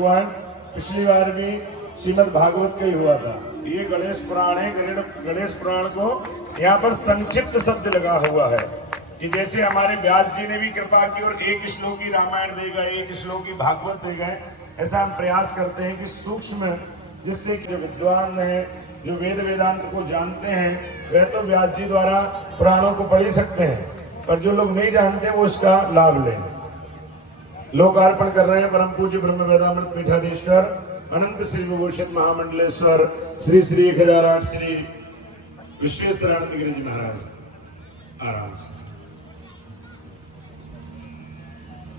भगवान पिछली बार भी श्रीमद् भागवत का ही हुआ था। ये गणेश पुराण है। गणेश पुराण को यहाँ पर संक्षिप्त शब्द लगा हुआ है कि जैसे हमारे व्यास जी ने भी कृपा की और एक श्लोक की रामायण दे गए, एक श्लोक की भागवत दे गए, ऐसा हम प्रयास करते हैं कि सूक्ष्म, जिससे जो विद्वान है, जो वेद वेदांत को जानते हैं, वह तो व्यास जी द्वारा पुराणों को पढ़ ही सकते हैं, पर जो लोग नहीं जानते वो इसका लाभ लें। लोकार्पण कर रहे हैं परम पूज्य ब्रह्म वेदामृत पीठाधीश्वर अनंत श्री विभूषित महामंडलेश्वर श्री श्री 1008 श्री विश्वेश्वरानंद गिरि जी महाराज। आराम से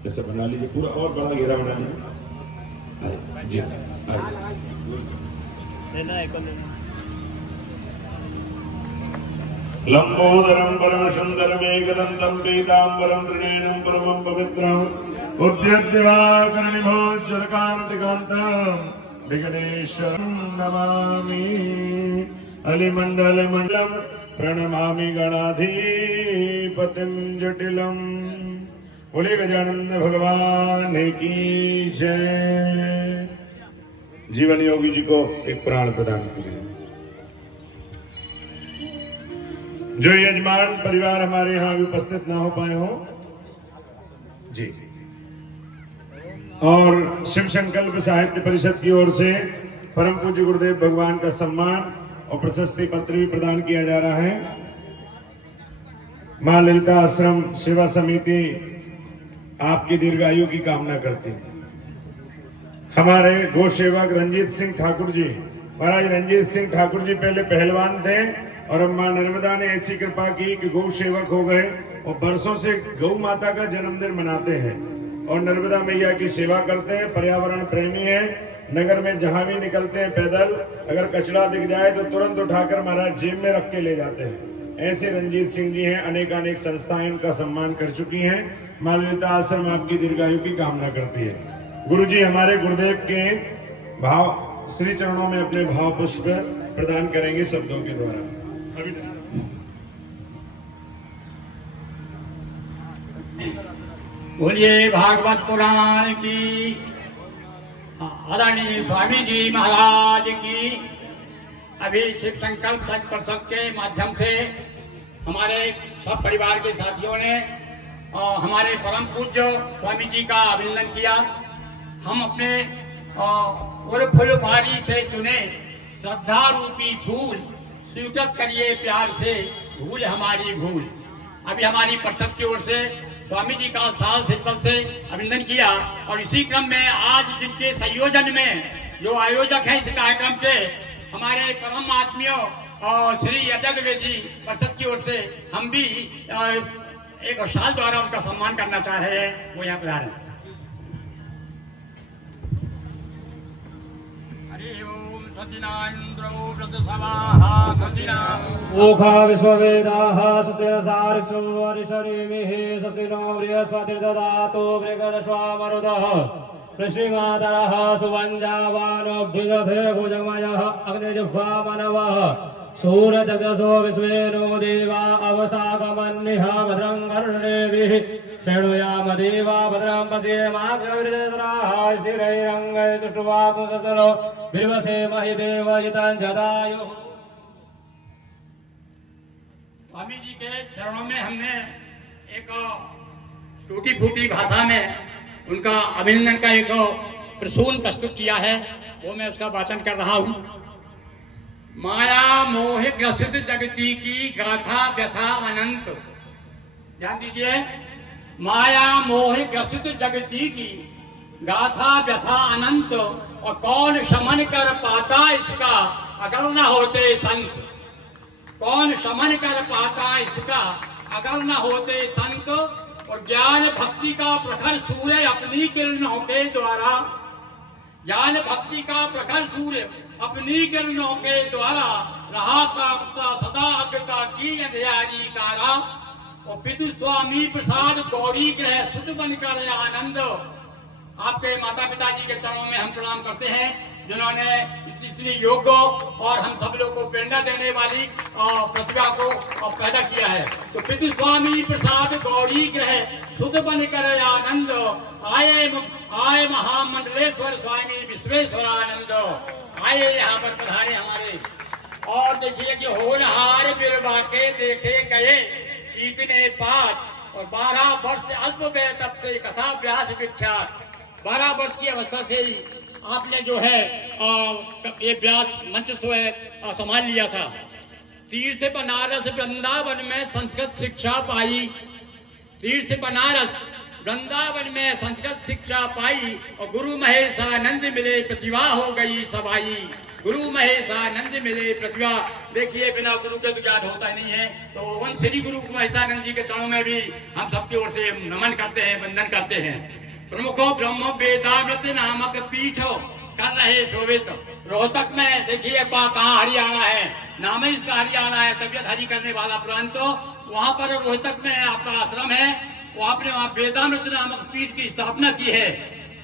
ऐसे बना लीजिए, पूरा और बड़ा घेरा बना लीजिए। जी लंबोदरम परम सुंदरम एकदंतम पीतांबरम त्रिनयनम परमं पवित्रम उद्यद्दिवाकरणिभोज्ज्वलकान्तिकान्तं विघ्नेश्वरं नमामि। अलिमण्डलमण्डलं प्रणमामि गणाधिपतिं जटिलं। बोले गजानन भगवान की जय। जीवन योगी जी को एक प्राण प्रदान करें। जो यजमान परिवार हमारे यहाँ उपस्थित ना हो पाए हो जी, और शिव संकल्प साहित्य परिषद की ओर से परम पूज्य गुरुदेव भगवान का सम्मान और प्रशस्ति पत्र भी प्रदान किया जा रहा है। मां ललिता आश्रम सेवा समिति आपकी दीर्घायु की कामना करती है। हमारे गौ सेवक रंजीत सिंह ठाकुर जी, महाराज रंजीत सिंह ठाकुर जी पहले पहलवान थे और मां नर्मदा ने ऐसी कृपा की कि गौ सेवक हो गए और बरसों से गौ माता का जन्मदिन मनाते हैं और नर्मदा मैया की सेवा करते हैं। पर्यावरण प्रेमी है। नगर में जहां भी निकलते हैं पैदल, अगर कचरा दिख जाए तो तुरंत उठाकर महाराज जेब में रख के ले जाते हैं। ऐसे रंजीत सिंह जी हैं। अनेकानेक संस्थाएं उनका सम्मान कर चुकी हैं। मां ललिता आश्रम आपकी दीर्घायु की कामना करती है। गुरु जी हमारे गुरुदेव के भाव श्री चरणों में अपने भाव पुष्प प्रदान करेंगे शब्दों के द्वारा। बोलिए भागवत पुराण की। आदरणीय स्वामी जी महाराज की। अभी शिव संकल्प सत्य परिषद के माध्यम से हमारे सब परिवार के साथियों ने हमारे परम पूज्य स्वामी जी का अभिनंदन किया। हम अपने फुलबारी से चुने श्रद्धा रूपी फूल स्वीकृत करिए प्यार से, भूल हमारी भूल। अभी हमारी परिषद की ओर से स्वामी जी का साल सिद्धल से अभिनंदन किया और इसी क्रम में आज जिनके संयोजन में जो आयोजक हैं इस कार्यक्रम के, हमारे परम आत्मीयों और श्री अजय द्विवेदी जी परिषद की ओर से हम भी एक साल द्वारा उनका सम्मान करना चाह रहे हैं। वो यहाँ पर आ रहे हैं। ओखा विश्ववेदाः स्वस्ति सार्चो ऋषरिभिः स्वस्ति नो बृहस्पतिर्दधातु बृहदश्वामरुतः पृश्चिमातरः सुवञ्जावानोऽभ्युदधे भुजमयः अग्निजिह्वामनवः सूर्यजगदसो विश्वेनो देवा अवसागमन्निह भद्रं कर्णेभिः शृणुयाम देवा भद्रं पश्येमाग्निर्देवराः स्थिरैरङ्गैः सुष्ठुवाकुशसरो विवसेमहि देवहितं जदायुः। स्वामी जी के चरणों में हमने एक टूटी फूटी भाषा में उनका अभिनंदन का एक प्रसून प्रस्तुत किया है, वो मैं उसका वाचन कर रहा हूँ। माया मोह ग्रसित जगती की गाथा व्यथा अनंत। ध्यान दीजिए, माया मोह ग्रसित जगती की गाथा व्यथा अनंत, और कौन शमन कर पाता इसका अगर न होते संत। कौन शमन कर पाता इसका अगर न होते संत। और ज्ञान भक्ति का प्रखर सूर्य अपनी किरणों के द्वारा, ज्ञान भक्ति का प्रखर सूर्य अपनी किरणों के द्वारा रहा कामता सदा अग्र का की अंधियारी कारा। और पितु स्वामी प्रसाद गौरी ग्रह सुध बनकर आनंद। आपके माता पिता जी के चरणों में हम प्रणाम करते हैं, जिन्होंने इतनी योग्य और हम सब लोग को प्रेरणा देने वाली प्रतिभा को पैदा किया है। तो पितु स्वामी प्रसाद गौरी ग्रह सुध बनकर आनंद। आए महामंडलेश्वर स्वामी विश्वेश्वरानंद आए यहाँ पर पधारे हमारे। और देखिए कि होनहार बिरबा के देखे गए सीखने पात, और 12 वर्ष अल्प व्यय तब से कथा व्यास विख्यात। 12 वर्ष की अवस्था से ही आपने जो है ये व्यास मंच से संभाल लिया था। तीर्थ बनारस वृंदावन में संस्कृत शिक्षा पाई, तीर्थ बनारस वृंदावन में संस्कृत शिक्षा पाई, और गुरु महेशानंद मिले प्रतिभा हो गई सवाई। गुरु महेशानंद मिले प्रतिभा। देखिए बिना गुरु के तो ज्ञान होता नहीं है। तो उन श्री गुरु महेशानंद जी के चरणों में भी हम सबकी ओर से नमन करते हैं, वंदन करते हैं। प्रमुखो ब्रह्म वेदामृत नामक पीठ कर रहे शोभित। रोहतक में देखिए कहाँ हरियाणा है, नाम ही इसका हरियाणा है, तबियत हरी करने वाला प्रांत। तो वहां पर रोहतक में आपका आश्रम है, वो आपने वहां वेदामृत नामक पीठ की स्थापना की है।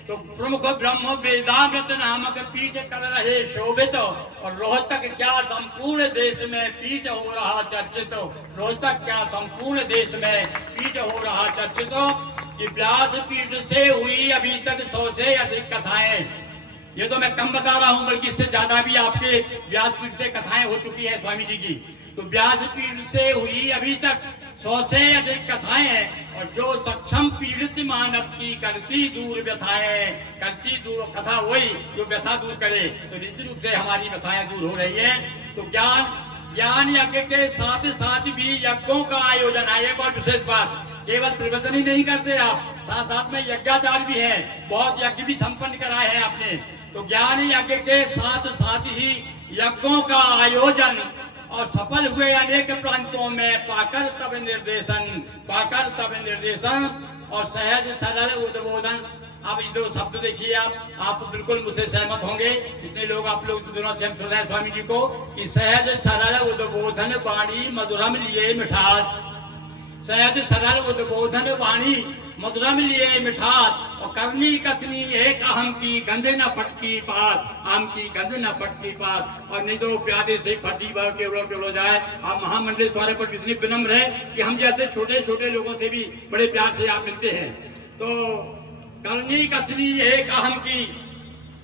तो प्रमुख ब्रह्म वेदामृत नामक पीठ कर रहे शोभित, और रोहतक क्या संपूर्ण देश में पीठ हो रहा चर्चित। रोहतक क्या संपूर्ण देश में पीठ हो रहा चर्चित। कि व्यास पीठ से हुई अभी तक 100 से अधिक कथाएं। ये तो मैं कम बता रहा हूं, बल्कि इससे ज्यादा भी आपके व्यास पीठ से कथाएं हो चुकी है स्वामी जी की। तो व्यास पीठ से हुई अभी तक 100 से अधिक कथाएं हैं। और जो सक्षम पीड़ित मानव की करती दूर व्यथाएं, करती दूर कथा वही जो व्यथा दूर करे। तो निश्चित रूप से हमारी व्यथाएं दूर हो रही है। तो ज्ञान यज्ञ के साथ साथ भी यज्ञों का आयोजन है। एक और विशेष बात, केवल प्रवचन ही नहीं करते आप, साथ साथ में यज्ञाचार भी है। बहुत यज्ञ भी संपन्न कराए हैं आपने। तो ज्ञान यज्ञ के साथ साथ ही यज्ञों का आयोजन, और सफल हुए अनेक प्रांतों में पाकर तब निर्देशन, और सहज सरल उद्बोधन। अब ये 2 शब्द देखिए आप बिल्कुल मुझसे सहमत होंगे, इतने लोग आप लोग दोनों से सुन रहे हैं स्वामी जी को, कि सहज सरल उद्बोधन वाणी मधुरम लिए मिठास। सहज सरल उद्बोधन वाणी मधुरम लिए मिठास, और करनी कथनी एक अहम की गंदे न फटकी पास, आम की गंदे न फटकी पास। और नहीं तो प्यादे से फटी भर के उड़ो जाए। आप महामंडलेश्वर पर इतनी विनम्र है कि हम जैसे छोटे छोटे लोगों से भी बड़े प्यार से आप मिलते हैं। तो करनी कथनी एक अहम की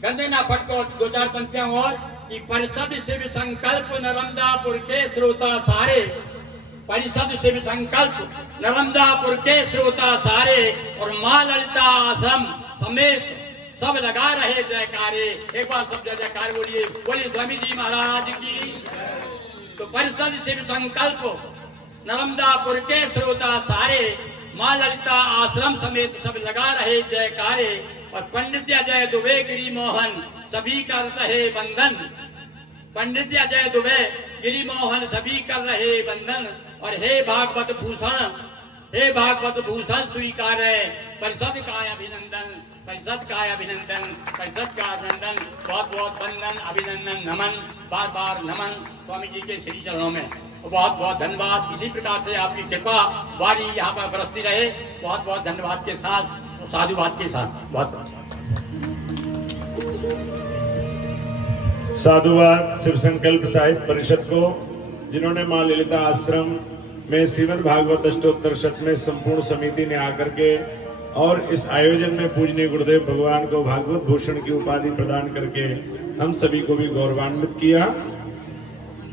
गंदे न फटको। 2-4 पंक्तियां और, कि परिषद शिव संकल्प नर्मदापुर के श्रोता सारे, परिषद शिव संकल्प नर्मदापुर के श्रोता सारे, और मां ललिता आश्रम समेत सब लगा रहे जयकारे। एक बार सब जय जयकार बोलिए, बोलिए स्वामी जी महाराज की। तो परिषद शिव संकल्प नर्मदापुर के श्रोता सारे, मां ललिता आश्रम समेत सब लगा रहे जयकारे। और पंडित अजय दुबे गिरी मोहन सभी कर रहे वंदन, पंडित अजय दुबे गिरी मोहन सभी कर रहे वंदन। और हे भागवत भूषण, हे भागवत भूषण स्वीकार है परिषद का अभिनंदन, परिषद का अभिनंदन, परिषद का अभिनंदन। बहुत बहुत वंदन, अभिनंदन, नमन, बार बार नमन स्वामी जी के श्री चरणों में। बहुत बहुत धन्यवाद। इसी प्रकार से आपकी कृपा वाणी यहाँ पर बरसती रहे। बहुत बहुत धन्यवाद के साथ, साधुवाद के साथ, बहुत साधुवाद शिव संकल्प साहित्य परिषद को, जिन्होंने मां ललिता आश्रम में श्रीमद् भागवत अष्टोत्तर शतमें संपूर्ण समिति ने आकर के और इस आयोजन में पूजनीय गुरुदेव भगवान को भागवत भूषण की उपाधि प्रदान करके हम सभी को भी गौरवान्वित किया।